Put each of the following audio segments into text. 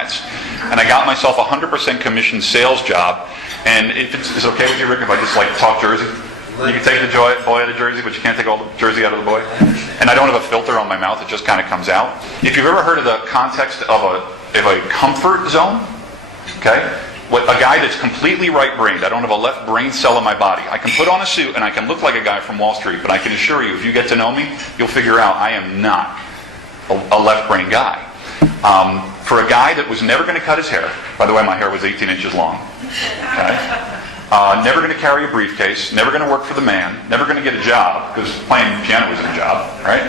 And I got myself a 100% commission sales job. And if it's okay with you, Rick, if I just talk Jersey? You can take the boy out of Jersey, but you can't take all the Jersey out of the boy. And I don't have a filter on my mouth, it just kind of comes out. If you've ever heard of the context of a comfort zone, okay? A guy that's completely right-brained. I don't have a left brain cell in my body. I can put on a suit and I can look like a guy from Wall Street, but I can assure you, if you get to know me, you'll figure out I am not a left-brain guy. For a guy that was never going to cut his hair, by the way, my hair was 18 inches long, okay? Never going to carry a briefcase, never going to work for the man, never going to get a job, because playing piano isn't a job, right?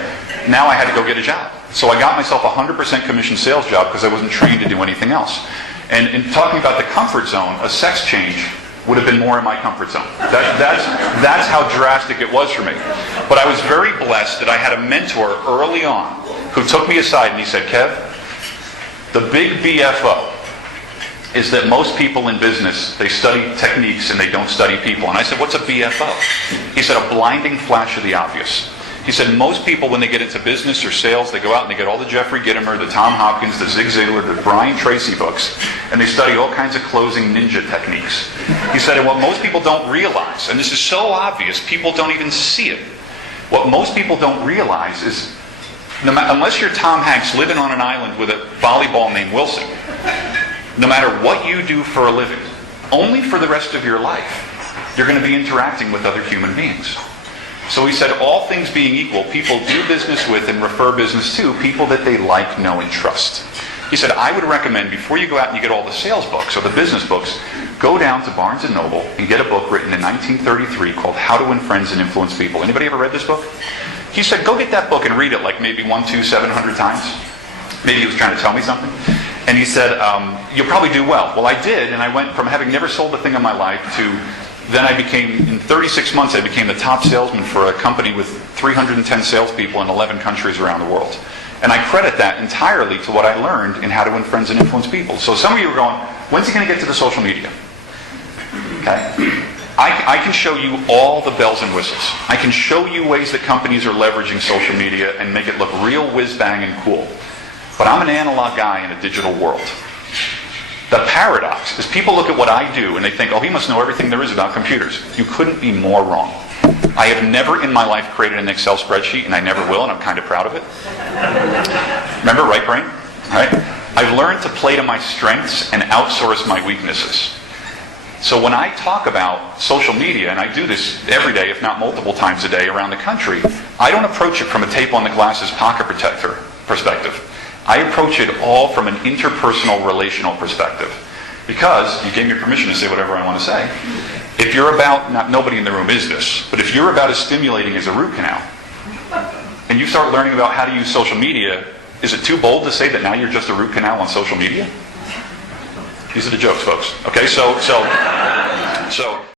Now I had to go get a job. So I got myself a 100% commission sales job because I wasn't trained to do anything else. And in talking about the comfort zone, a sex change would have been more in my comfort zone. That's how drastic it was for me. But I was very blessed that I had a mentor early on who took me aside and he said, Kev, the big BFO is that most people in business, they study techniques and they don't study people. And I said, what's a BFO? He said, a blinding flash of the obvious. He said, most people when they get into business or sales, they go out and they get all the Jeffrey Gitomer, the Tom Hopkins, the Zig Ziglar, the Brian Tracy books, and they study all kinds of closing ninja techniques. He said, and what most people don't realize, and this is so obvious, people don't even see it. What most people don't realize is, unless you're Tom Hanks living on an island with a volleyball named Wilson, no matter what you do for a living, only for the rest of your life, you're going to be interacting with other human beings. So he said, all things being equal, people do business with and refer business to people that they like, know, and trust. He said, I would recommend before you go out and you get all the sales books or the business books, go down to Barnes & Noble and get a book written in 1933 called How to Win Friends and Influence People. Anybody ever read this book? He said, go get that book and read it like maybe 700 times. Maybe he was trying to tell me something. And he said, you'll probably do well. Well, I did, and I went from having never sold a thing in my life to then I became, in 36 months, I became the top salesman for a company with 310 salespeople in 11 countries around the world. And I credit that entirely to what I learned in How to Win Friends and Influence People. So some of you are going, when's he going to get to the social media? Okay? I can show you all the bells and whistles. I can show you ways that companies are leveraging social media and make it look real whiz-bang and cool. But I'm an analog guy in a digital world. The paradox is people look at what I do and they think, oh, he must know everything there is about computers. You couldn't be more wrong. I have never in my life created an Excel spreadsheet, and I never will, and I'm kind of proud of it. Remember, right brain? Right? I've learned to play to my strengths and outsource my weaknesses. So when I talk about social media, and I do this every day, if not multiple times a day around the country, I don't approach it from a tape on the glasses pocket protector perspective. I approach it all from an interpersonal, relational perspective. Because you gave me permission to say whatever I want to say. If you're about, nobody in the room is this, but if you're about as stimulating as a root canal, and you start learning about how to use social media, is it too bold to say that now you're just a root canal on social media? These are the jokes, folks. Okay, so